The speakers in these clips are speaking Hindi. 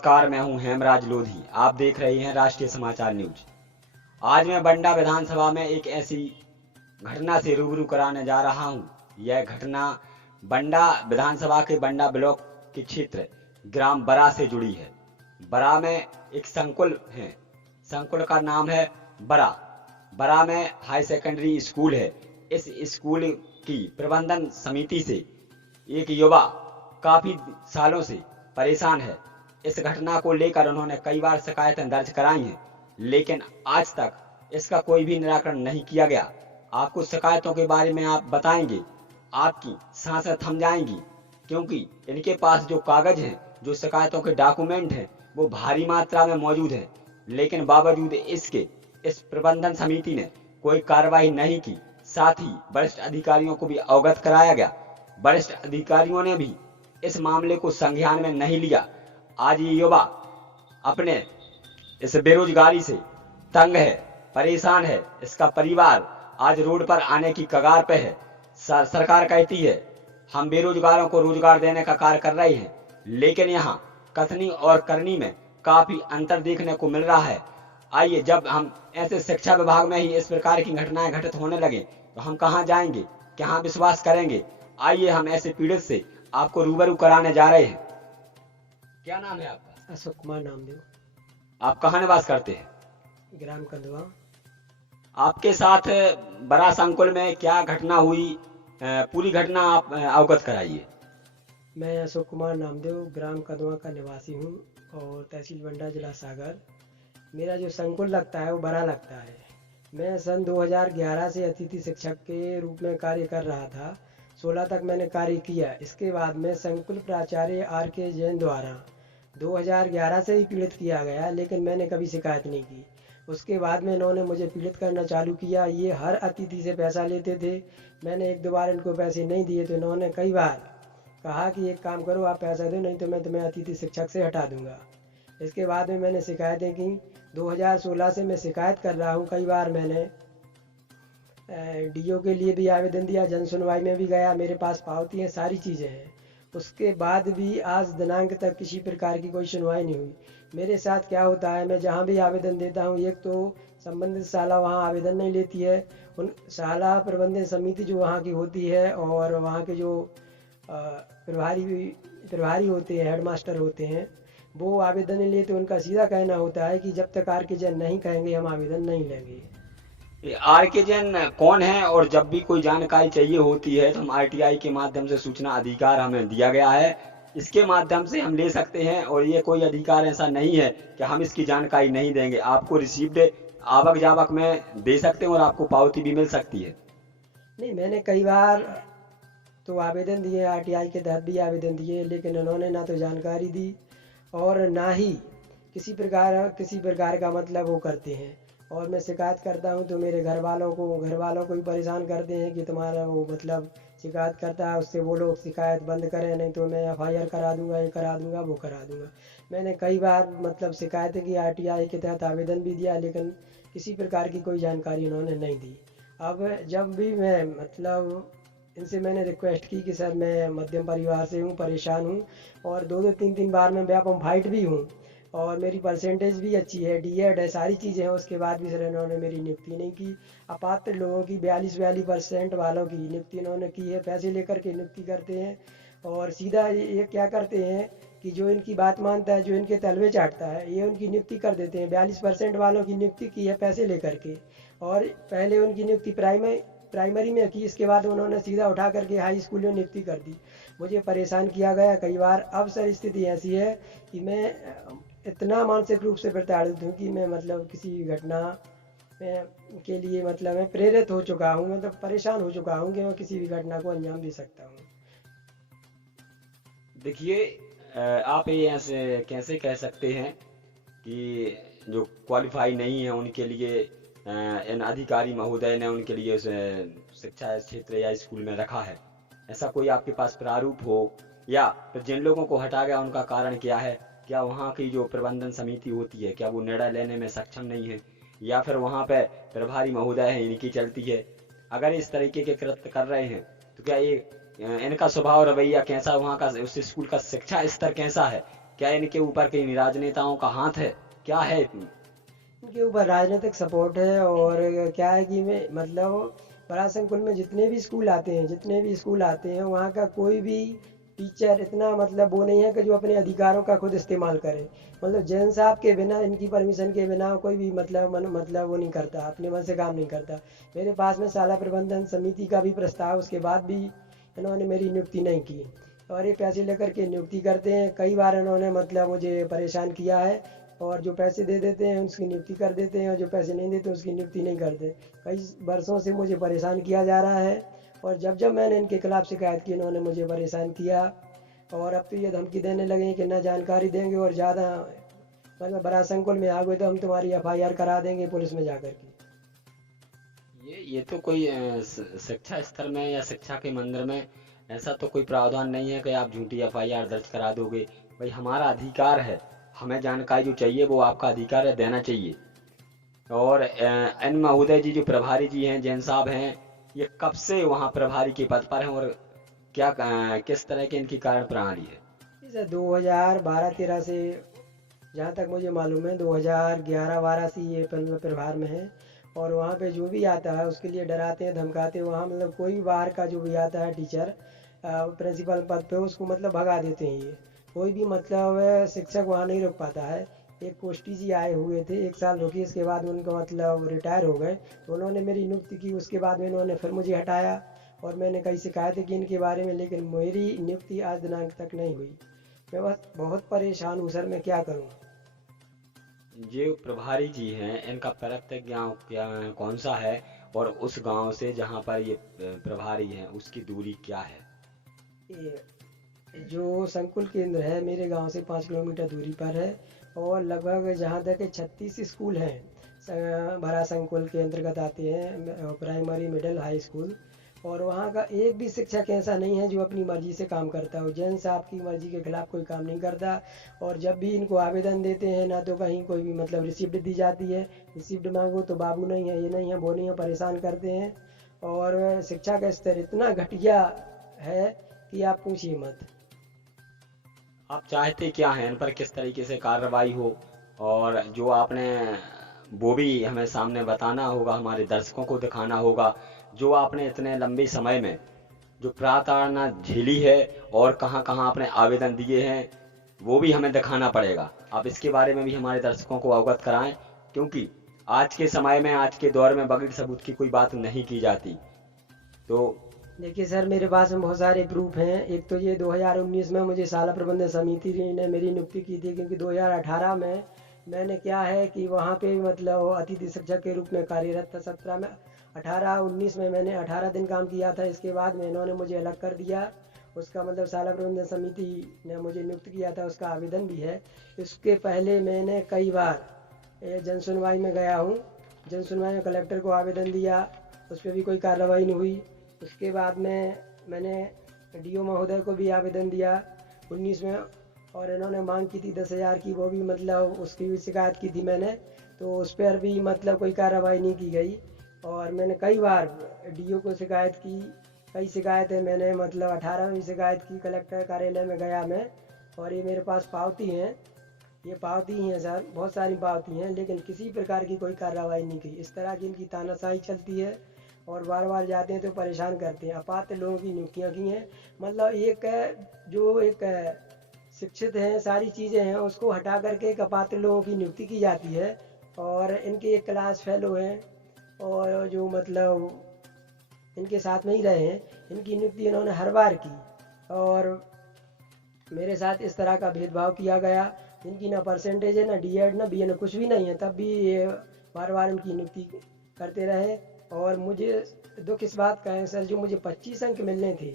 नमस्कार, मैं हूं हेमराज लोधी। आप देख रहे हैं राष्ट्रीय समाचार न्यूज। आज मैं बंडा विधानसभा में एक ऐसी घटना से रूबरू कराने जा रहा हूं। यह घटना बंडा विधानसभा के बंडा ब्लॉक के क्षेत्र ग्राम बरा से जुड़ी है। बरा में एक संकुल है, संकुल का नाम है बरा। बरा में हाई सेकेंडरी स्कूल है। इस स्कूल की प्रबंधन समिति से एक युवा काफी सालों से परेशान है। इस घटना को लेकर उन्होंने कई बार शिकायतें दर्ज कराई हैं, लेकिन आज तक इसका कोई भी निराकरण नहीं किया गया। आपको शिकायतों के बारे में आप बताएंगे, आपकी सांसें थम जाएंगी, क्योंकि इनके पास जो कागज हैं, जो शिकायतों के डॉक्यूमेंट हैं, वो भारी मात्रा में मौजूद हैं। लेकिन बावजूद इसके इस प्रबंधन समिति ने कोई कार्रवाई नहीं की। साथ ही वरिष्ठ अधिकारियों को भी अवगत कराया गया। वरिष्ठ अधिकारियों ने भी इस मामले को संज्ञान में नहीं लिया। आज ये युवा अपने इस बेरोजगारी से तंग है, परेशान है। इसका परिवार आज रोड पर आने की कगार पे है। सरकार कहती है हम बेरोजगारों को रोजगार देने का कार्य कर रहे हैं, लेकिन यहाँ कथनी और करनी में काफी अंतर देखने को मिल रहा है। आइए, जब हम ऐसे शिक्षा विभाग में ही इस प्रकार की घटनाएं घटित होने लगे तो हम कहाँ जाएंगे, कहाँ विश्वास करेंगे। आइए हम ऐसे पीड़ित से आपको रूबरू कराने जा रहे हैं। क्या नाम है आपका? अशोक कुमार नामदेव। आप कहाँ निवास करते हैं? ग्राम कंदवा। आपके साथ बड़ा संकुल में क्या घटना हुई, पूरी घटना आप अवगत कराइए। मैं अशोक कुमार नामदेव ग्राम कंदवा का निवासी हूँ और तहसील बंडा जिला सागर। मेरा जो संकुल लगता है वो बड़ा लगता है। मैं सन 2011 से अतिथि शिक्षक के रूप में कार्य कर रहा था। 16 तक मैंने कार्य किया। इसके बाद में संकुल प्राचार्य RK जैन द्वारा 2011 से ही पीड़ित किया गया, लेकिन मैंने कभी शिकायत नहीं की। उसके बाद में इन्होंने मुझे पीड़ित करना चालू किया। ये हर अतिथि से पैसा लेते थे। मैंने 1-2 बार इनको पैसे नहीं दिए तो इन्होंने कई बार कहा कि एक काम करो, आप पैसा दो, नहीं तो मैं तुम्हें अतिथि शिक्षक से हटा दूंगा। इसके बाद में मैंने शिकायतें की। 2016 से मैं शिकायत कर रहा हूँ। कई बार मैंने DO के लिए भी आवेदन दिया, जन सुनवाई में भी गया, मेरे पास पावती है, सारी चीज़ें हैं। उसके बाद भी आज दिनांक तक किसी प्रकार की कोई सुनवाई नहीं हुई। मेरे साथ क्या होता है, मैं जहाँ भी आवेदन देता हूँ, एक तो संबंधित शाला वहाँ आवेदन नहीं लेती है। उन शाला प्रबंधन समिति जो वहाँ की होती है और वहाँ के जो प्रभारी होते हैं, हेडमास्टर होते हैं, वो आवेदन नहीं लेते। उनका सीधा कहना होता है कि जब तक RK जैन नहीं कहेंगे हम आवेदन नहीं लेंगे। RK जैन कौन है? और जब भी कोई जानकारी चाहिए होती है तो हम RTI के माध्यम से सूचना अधिकार हमें दिया गया है, इसके माध्यम से हम ले सकते हैं। और ये कोई अधिकार ऐसा नहीं है कि हम इसकी जानकारी नहीं देंगे। आपको रिसीव्ड आवक जावक में दे सकते हैं और आपको पावती भी मिल सकती है। नहीं, मैंने कई बार तो आवेदन दिए, RTI के तहत भी आवेदन दिए, लेकिन उन्होंने ना तो जानकारी दी और ना ही किसी प्रकार का मतलब वो करते हैं। और मैं शिकायत करता हूँ तो मेरे घर वालों को भी परेशान करते हैं कि तुम्हारा वो मतलब शिकायत करता है, उससे वो लोग शिकायत बंद करें, नहीं तो मैं FIR करा दूंगा, ये करा दूंगा, वो करा दूंगा। मैंने कई बार मतलब शिकायतें की, RTI के तहत आवेदन भी दिया, लेकिन किसी प्रकार की कोई जानकारी उन्होंने नहीं दी। अब जब भी मैं मतलब इनसे मैंने रिक्वेस्ट की कि सर मैं मध्यम परिवार से हूँ, परेशान हूँ और 2-2, 3-3 बार मैं व्यापम फाइट भी हूँ और मेरी परसेंटेज भी अच्छी है, D.Ed है, सारी चीज़ें हैं, उसके बाद भी सर इन्होंने मेरी नियुक्ति नहीं की। अपात्र लोगों की 42% वालों की नियुक्ति इन्होंने की है। पैसे लेकर के नियुक्ति करते हैं और सीधा ये क्या करते हैं कि जो इनकी बात मानता है, जो इनके तलवे चाटता है, ये उनकी नियुक्ति कर देते हैं। 42% वालों की नियुक्ति की है पैसे लेकर के, और पहले उनकी नियुक्ति प्राइमरी में की, इसके बाद उन्होंने सीधा उठा करके हाई स्कूल में नियुक्ति कर दी। मुझे परेशान किया गया कई बार। अब सर स्थिति ऐसी है कि मैं इतना मानसिक रूप से प्रताड़ित हूँ कि मैं मतलब किसी घटना के लिए मतलब मैं प्रेरित हो चुका हूँ, मतलब परेशान हो चुका हूँ कि मैं किसी भी घटना को अंजाम दे सकता हूँ। देखिए, आप ये ऐसे कैसे कह सकते हैं कि जो क्वालिफाई नहीं है उनके लिए इन अधिकारी महोदय ने उनके लिए शिक्षा क्षेत्र या स्कूल में रखा है? ऐसा कोई आपके पास प्रारूप हो, या फिर जिन लोगों को हटा गया उनका कारण क्या है? क्या वहाँ की जो प्रबंधन समिति होती है, क्या वो निर्णय लेने में सक्षम नहीं है, या फिर वहाँ पे प्रभारी महोदय हैं, इनकी चलती है? अगर इस तरीके के कृत्य कर रहे हैं तो क्या ये इनका स्वभाव रवैया कैसा, वहाँ का उस स्कूल का शिक्षा स्तर कैसा है? क्या इनके ऊपर कई राजनेताओं का हाथ है, क्या है? इनके ऊपर राजनीतिक सपोर्ट है। और क्या है कि मैं मतलब बड़ा संकुल में जितने भी स्कूल आते हैं वहाँ का कोई भी टीचर इतना मतलब वो नहीं है कि जो अपने अधिकारों का खुद इस्तेमाल करे। मतलब जैन साहब के बिना, इनकी परमिशन के बिना कोई भी मतलब वो नहीं करता, अपने मन से काम नहीं करता। मेरे पास में शाला प्रबंधन समिति का भी प्रस्ताव, उसके बाद भी इन्होंने मेरी नियुक्ति नहीं की। और ये पैसे लेकर के नियुक्ति करते हैं। कई बार इन्होंने मतलब मुझे परेशान किया है। और जो पैसे दे देते हैं उसकी नियुक्ति कर देते हैं, और जो पैसे नहीं देते उसकी नियुक्ति नहीं करते। कई वर्षों से मुझे परेशान किया जा रहा है। और जब जब मैंने इनके खिलाफ शिकायत की, इन्होंने मुझे परेशान किया। और अब तो ये धमकी देने लगे कि न जानकारी देंगे, और ज़्यादा मतलब बड़ा संकुल में आ गए तो हम तुम्हारी FIR करा देंगे पुलिस में जाकर के। ये तो कोई शिक्षा स्तर में या शिक्षा के मंदिर में ऐसा तो कोई प्रावधान नहीं है कि आप झूठी FIR दर्ज करा दोगे। भाई हमारा अधिकार है, हमें जानकारी जो चाहिए वो आपका अधिकार है, देना चाहिए। और एन महोदय जी जो प्रभारी जी हैं, जैन साहब हैं, ये कब से वहाँ प्रभारी के पद पर हैं और क्या किस तरह की इनकी कार्य प्रणाली है? जैसे 2012-13 से, जहाँ तक मुझे मालूम है 2011-12 से ये प्रभार में है। और वहाँ पे जो भी आता है उसके लिए डराते हैं, धमकाते हैं। वहाँ मतलब कोई भी बाहर का जो भी आता है टीचर प्रिंसिपल पद पे, उसको मतलब भगा देते हैं। ये कोई भी मतलब शिक्षक वहाँ नहीं रुक पाता है। एक पोस्टी जी आए हुए थे, 1 साल रुके, इसके बाद उनका मतलब रिटायर हो गए। तो उन्होंने मेरी नियुक्ति की, उसके बाद में इन्होंने फिर मुझे हटाया। और मैंने कई शिकायतें की इनके बारे में, लेकिन मेरी नियुक्ति आज दिनांक तक नहीं हुई। मैं बस बहुत परेशान हूँ सर, मैं क्या करूँ। जो प्रभारी जी हैं इनका पैतृक गांव क्या कौन सा है, और उस गांव से जहां पर ये प्रभारी हैं उसकी दूरी क्या है? ये जो संकुल केंद्र है मेरे गांव से 5 किलोमीटर दूरी पर है। और लगभग जहाँ तक 36 स्कूल हैं बड़ा संकुल के अंतर्गत आते हैं, प्राइमरी, मिडिल, हाई स्कूल। और वहाँ का एक भी शिक्षक ऐसा नहीं है जो अपनी मर्जी से काम करता हो। जैन साहब की मर्जी के खिलाफ कोई काम नहीं करता। और जब भी इनको आवेदन देते हैं ना तो कहीं कोई भी मतलब रिसिप्ट दी जाती है, रिसिप्ट मांगो तो बाबू नहीं है, ये नहीं है, वो नहीं है, परेशान करते हैं। और शिक्षा का स्तर इतना घटिया है कि आप पूछिए मत। आप चाहते क्या हैं, इन पर किस तरीके से कार्रवाई हो? और जो आपने वो भी हमें सामने बताना होगा, हमारे दर्शकों को दिखाना होगा, जो आपने इतने लंबे समय में जो प्रताड़ना झेली है और कहां कहां आपने आवेदन दिए हैं, वो भी हमें दिखाना पड़ेगा। आप इसके बारे में भी हमारे दर्शकों को अवगत कराएं, क्योंकि आज के समय में, आज के दौर में बगैर सबूत की कोई बात नहीं की जाती। तो देखिए सर, मेरे पास में बहुत सारे प्रूफ हैं। एक तो ये 2019 में मुझे शाला प्रबंधन समिति ने मेरी नियुक्ति की थी, क्योंकि 2018 में मैंने क्या है कि वहाँ पे मतलब अतिथि शिक्षक के रूप में कार्यरत था। 17 में, 18-19 में मैंने 18 दिन काम किया था। इसके बाद में इन्होंने मुझे अलग कर दिया। उसका मतलब शाला प्रबंधन समिति ने मुझे नियुक्त किया था, उसका आवेदन भी है। इसके पहले मैंने कई बार जन सुनवाई में गया हूँ। जन सुनवाई में कलेक्टर को आवेदन दिया, उस पर भी कोई कार्रवाई नहीं हुई। उसके बाद में मैंने DO महोदय को भी आवेदन दिया 19 में, और इन्होंने मांग की थी 10,000 की, वो भी मतलब उसकी भी शिकायत की थी मैंने। तो उस पर भी मतलब कोई कार्रवाई नहीं की गई। और मैंने कई बार DO को शिकायत की, कई शिकायतें मैंने मतलब 18 में भी शिकायत की, कलेक्टर कार्यालय में गया मैं। और ये मेरे पास पावती हैं, ये पावती हैं सर, बहुत सारी पावती हैं, लेकिन किसी प्रकार की कोई कार्रवाई नहीं की। इस तरह की इनकी तानाशाही चलती है। और बार बार जाते हैं तो परेशान करते हैं। अपात्र लोगों की नियुक्तियाँ की हैं। मतलब एक शिक्षित हैं, सारी चीज़ें हैं, उसको हटा करके एक अपात्र लोगों की नियुक्ति की जाती है। और इनके एक क्लास फेलो हैं, और जो मतलब इनके साथ में ही रहे हैं, इनकी नियुक्ति इन्होंने हर बार की। और मेरे साथ इस तरह का भेदभाव किया गया। इनकी ना परसेंटेज है, ना DED, ना BA, ना कुछ भी नहीं है, तब भी ये बार बार इनकी नियुक्ति करते रहे। और मुझे दुख इस बात का है सर, जो मुझे 25 अंक मिलने थे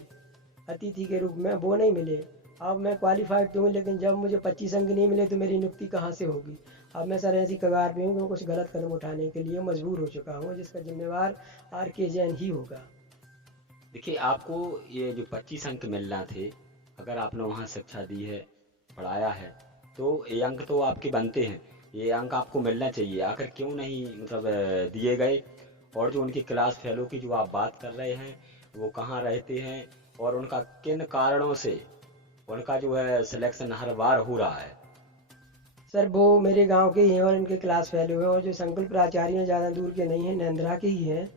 अतिथि के रूप में, वो नहीं मिले। अब मैं क्वालिफाइड तो हूँ, लेकिन जब मुझे 25 अंक नहीं मिले तो मेरी नियुक्ति कहाँ से होगी। अब मैं सर ऐसी कगार पे हूँ कि कुछ गलत कदम उठाने के लिए मजबूर हो चुका हूँ, जिसका जिम्मेवार RK जैन ही होगा। देखिए, आपको ये जो 25 अंक मिलना थे, अगर आपने वहाँ शिक्षा दी है, पढ़ाया है, तो ये अंक तो आपके बनते हैं, ये अंक आपको मिलना चाहिए। आखिर क्यों नहीं मतलब दिए गए? और जो उनकी क्लास फेलो की जो आप बात कर रहे हैं, वो कहाँ रहते हैं और उनका किन कारणों से उनका जो है सिलेक्शन हर बार हो रहा है? सर वो मेरे गांव के ही हैं और इनके क्लास फेलो हैं, और जो संकुल प्राचार्य हैं ज़्यादा दूर के नहीं हैं, नेंद्रा के ही हैं।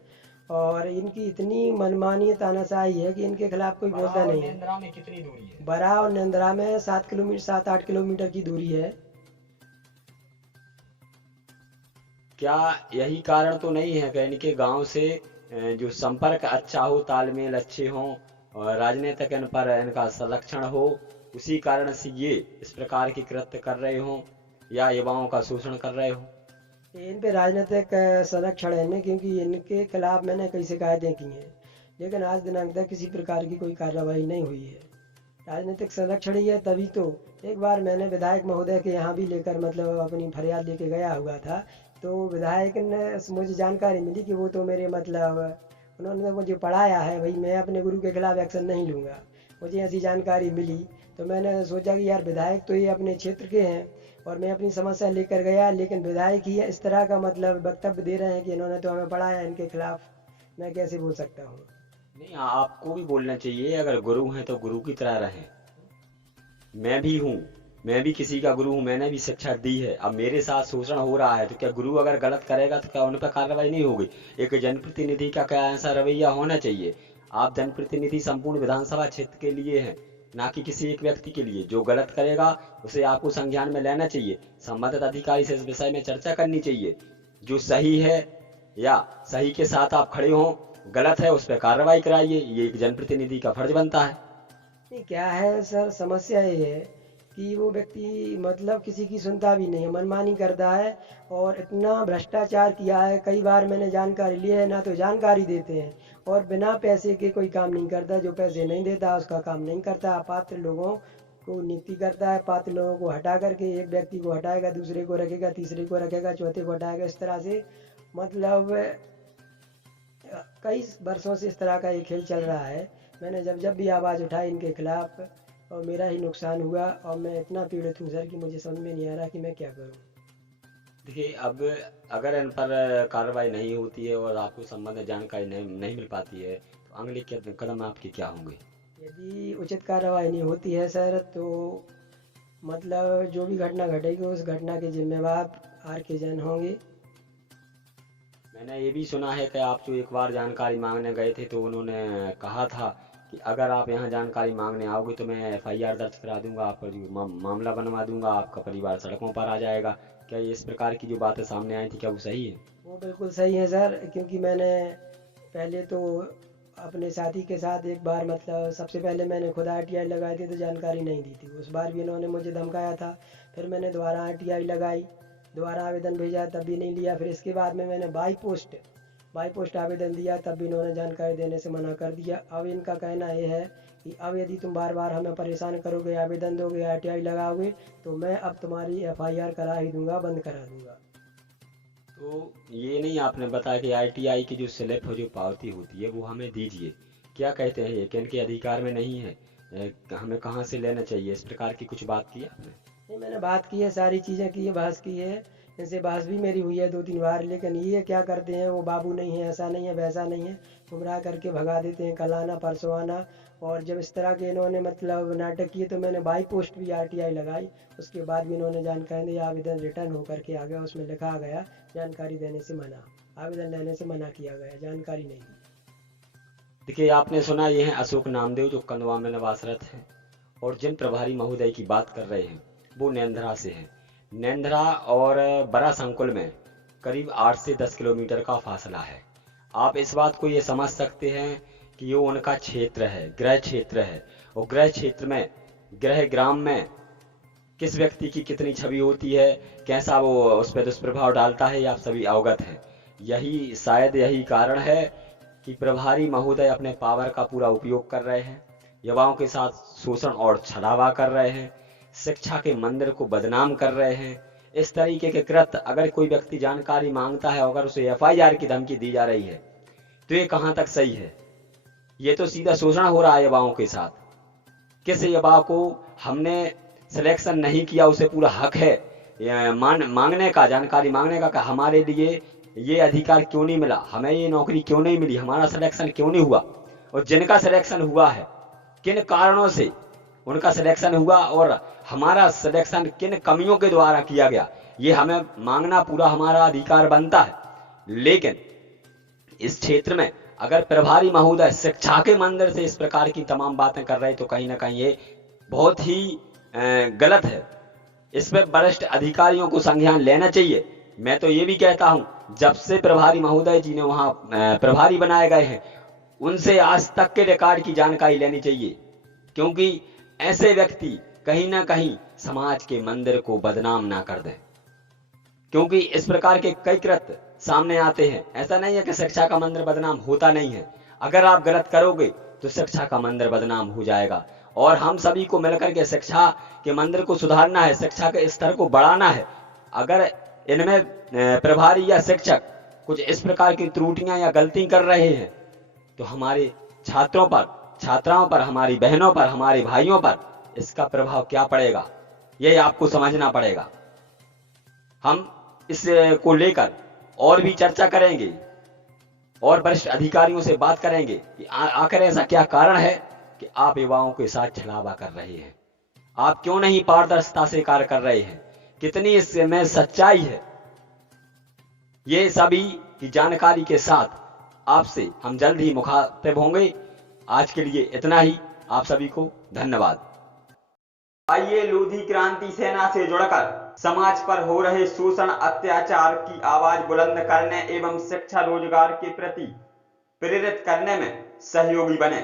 और इनकी इतनी मनमानी तानाशाही है कि इनके खिलाफ कोई बोलता नहीं है। नेंद्रा में कितनी दूरी है? बरा और नेंद्रा में 7-8 किलोमीटर की दूरी है। क्या यही कारण तो नहीं है कि इनके गांव से जो संपर्क अच्छा हो, तालमेल अच्छे हों और राजनीतिक इन पर इनका संरक्षण हो, उसी कारण से ये इस प्रकार के कृत्य कर रहे हों या युवाओं का शोषण कर रहे हो? इन पे राजनीतिक संरक्षण है नहीं, क्योंकि इनके खिलाफ मैंने कई शिकायतें की हैं, लेकिन आज दिनांक तक किसी प्रकार की कोई कार्रवाई नहीं हुई है। राजनीतिक संरक्षण ही है तभी तो। एक बार मैंने विधायक महोदय के यहाँ भी लेकर मतलब अपनी फरियाद लेके गया हुआ था, तो विधायक ने मुझे जानकारी मिली कि वो तो मेरे मतलब उन्होंने मुझे पढ़ाया है भाई, मैं अपने गुरु के खिलाफ एक्शन नहीं लूँगा। मुझे ऐसी जानकारी मिली तो मैंने सोचा कि यार विधायक तो ये अपने क्षेत्र के हैं और मैं अपनी समस्या लेकर गया, लेकिन विधायक ही इस तरह का मतलब वक्तव्य दे रहे हैं कि इन्होंने तो हमें पढ़ाया, इनके खिलाफ मैं कैसे बोल सकता हूँ। नहीं, आपको भी बोलना चाहिए। अगर गुरु हैं तो गुरु की तरह रहें। मैं भी हूँ, मैं भी किसी का गुरु हूँ, मैंने भी शिक्षा दी है। अब मेरे साथ शोषण हो रहा है तो क्या गुरु अगर गलत करेगा तो क्या उन पर कार्रवाई नहीं होगी? एक जनप्रतिनिधि का क्या ऐसा रवैया होना चाहिए? आप जनप्रतिनिधि संपूर्ण विधानसभा क्षेत्र के लिए हैं, ना कि किसी एक व्यक्ति के लिए। जो गलत करेगा उसे आपको संज्ञान में लेना चाहिए, संबंधित अधिकारी से इस विषय में चर्चा करनी चाहिए। जो सही है या सही के साथ आप खड़े हों, गलत है उस पर कार्रवाई कराइए, ये एक जनप्रतिनिधि का फर्ज बनता है। नहीं, क्या है सर, समस्या ये है कि वो व्यक्ति मतलब किसी की सुनता भी नहीं है, मनमानी करता है और इतना भ्रष्टाचार किया है। कई बार मैंने जानकारी ली है, ना तो जानकारी देते हैं और बिना पैसे के कोई काम नहीं करता। जो पैसे नहीं देता उसका काम नहीं करता, अपात्र लोगों को नियुक्ति करता है। पात्र लोगों को हटा करके एक व्यक्ति को हटाएगा, दूसरे को रखेगा, तीसरे को रखेगा, चौथे को हटाएगा। इस तरह से मतलब कई वर्षों से इस तरह का ये खेल चल रहा है। मैंने जब भी आवाज़ उठाई इनके खिलाफ और मेरा ही नुकसान हुआ, और मैं इतना पीड़ित हूँ सर कि मुझे समझ में नहीं आ रहा कि मैं क्या करूँ। देखिए, अब अगर इन पर कार्रवाई नहीं होती है और आपको संबंधित जानकारी नहीं मिल पाती है तो अगले कदम आपके क्या होंगे? यदि उचित कार्रवाई नहीं होती है सर तो मतलब जो भी घटना घटेगी उस घटना के जिम्मेवार आर के जैन होंगे। मैंने ये भी सुना है कि आप जो एक बार जानकारी मांगने गए थे तो उन्होंने कहा था कि अगर आप यहाँ जानकारी मांगने आओगे तो मैं FIR दर्ज करा दूंगा, आप पर जो मामला बनवा दूंगा, आपका परिवार सड़कों पर आ जाएगा। क्या ये इस प्रकार की जो बातें सामने आई थी, क्या वो सही है? वो बिल्कुल सही है सर, क्योंकि मैंने पहले तो अपने साथी के साथ एक बार मतलब सबसे पहले मैंने खुद RTI लगाई थी तो जानकारी नहीं दी थी। उस बार भी इन्होंने मुझे धमकाया था। फिर मैंने दोबारा RTI लगाई, दोबारा आवेदन भेजा, तब भी नहीं लिया। फिर इसके बाद में मैंने बाई पोस्ट आवेदन दिया, तब भी इन्होंने जानकारी देने से मना कर दिया। अब इनका कहना ये है कि अब यदि तुम बार बार हमें परेशान करोगे, आवेदन दोगे, RTI लगाओगे तो मैं अब तुम्हारी FIR करा ही दूंगा, बंद करा दूंगा। तो ये नहीं आपने बताया कि RTI की जो स्लिप हो, जो पावती होती है, वो हमें दीजिए। क्या कहते हैं ये कि इनके अधिकार में नहीं है? हमें कहाँ से लेना चाहिए? इस प्रकार की कुछ बात की आपने? नहीं, मैंने बात की है, सारी चीज़ें की है, बहस की है। इनसे बहस भी मेरी हुई है 2-3 बार, लेकिन ये क्या करते हैं, वो बाबू नहीं है, ऐसा नहीं है, वैसा नहीं है, गुमराह करके भगा देते हैं, कल आना परसों आना। और जब इस तरह के इन्होंने मतलब नाटक किए तो मैंने बाई पोस्ट भी RTI लगाई। उसके बाद भी इन्होंने जानकारी दी, आवेदन रिटर्न होकर के आ गया। उसमें लिखा गया जानकारी देने से मना, आवेदन लेने से मना किया गया, जानकारी नहीं दी। देखिए, आपने सुना, ये हैं अशोक नामदेव जो कंदवा में निवासरत हैं, और जिन प्रभारी महोदय की बात कर रहे हैं वो नेंद्रा से हैं। नेंद्रा और बड़ा संकुल में करीब 8 से 10 किलोमीटर का फासला है। आप इस बात को ये समझ सकते हैं कि ये उनका क्षेत्र है, गृह क्षेत्र है, और गृह क्षेत्र में, गृह ग्राम में किस व्यक्ति की कितनी छवि होती है, कैसा वो उस पर दुष्प्रभाव डालता है, ये आप सभी अवगत हैं। शायद यही कारण है कि प्रभारी महोदय अपने पावर का पूरा उपयोग कर रहे हैं, युवाओं के साथ शोषण और छलावा कर रहे हैं, शिक्षा के मंदिर को बदनाम कर रहे हैं। इस तरीके के कृत्य अगर कोई व्यक्ति जानकारी मांगता है, अगर उसे FIR की धमकी दी जा रही है तो ये कहाँ तक सही है? ये तो सीधा शोषण हो रहा है युवाओं के साथ। किस युवा को हमने सिलेक्शन नहीं किया उसे पूरा हक है मांगने का, जानकारी मांगने का, हमारे लिए ये अधिकार क्यों नहीं मिला, हमें ये नौकरी क्यों नहीं मिली, हमारा सिलेक्शन क्यों नहीं हुआ? और जिनका सिलेक्शन हुआ है किन कारणों से, उनका सिलेक्शन हुआ और हमारा सिलेक्शन किन कमियों के द्वारा किया गया, ये हमें मांगना पूरा हमारा अधिकार बनता है। लेकिन इस क्षेत्र में अगर प्रभारी महोदय शिक्षा के मंदिर से इस प्रकार की तमाम बातें कर रहे तो कहीं ना कहीं ये बहुत ही गलत है। इस पर वरिष्ठ अधिकारियों को संज्ञान लेना चाहिए। मैं तो ये भी कहता हूं, जब से प्रभारी महोदय जी ने वहां प्रभारी बनाए गए हैं, उनसे आज तक के रिकॉर्ड की जानकारी लेनी चाहिए, क्योंकि ऐसे व्यक्ति कहीं ना कहीं समाज के मंदिर को बदनाम ना कर दें। क्योंकि इस प्रकार के कई कृत्य सामने आते हैं। ऐसा नहीं है कि शिक्षा का मंदिर बदनाम होता नहीं है। अगर आप गलत करोगे तो शिक्षा का मंदिर बदनाम हो जाएगा। और हम सभी को मिलकर के शिक्षा के मंदिर को सुधारना है, शिक्षा के स्तर को बढ़ाना है। अगर इनमें प्रभारी या शिक्षक कुछ इस प्रकार की त्रुटियां या गलती कर रहे हैं तो हमारे छात्रों पर, छात्राओं पर, हमारी बहनों पर, हमारे भाइयों पर इसका प्रभाव क्या पड़ेगा, यह आपको समझना पड़ेगा। हम इस को लेकर और भी चर्चा करेंगे और वरिष्ठ अधिकारियों से बात करेंगे कि आखिर ऐसा क्या कारण है कि आप युवाओं के साथ छलावा कर रहे हैं। आप क्यों नहीं पारदर्शिता से कार्य कर रहे हैं, कितनी इसमें सच्चाई है। ये सभी की जानकारी के साथ आपसे हम जल्द ही मुखातिब होंगे। आज के लिए इतना ही। आप सभी को धन्यवाद। आइए लोधी क्रांति सेना से जुड़कर समाज पर हो रहे शोषण अत्याचार की आवाज बुलंद करने एवं शिक्षा रोजगार के प्रति प्रेरित करने में सहयोगी बने।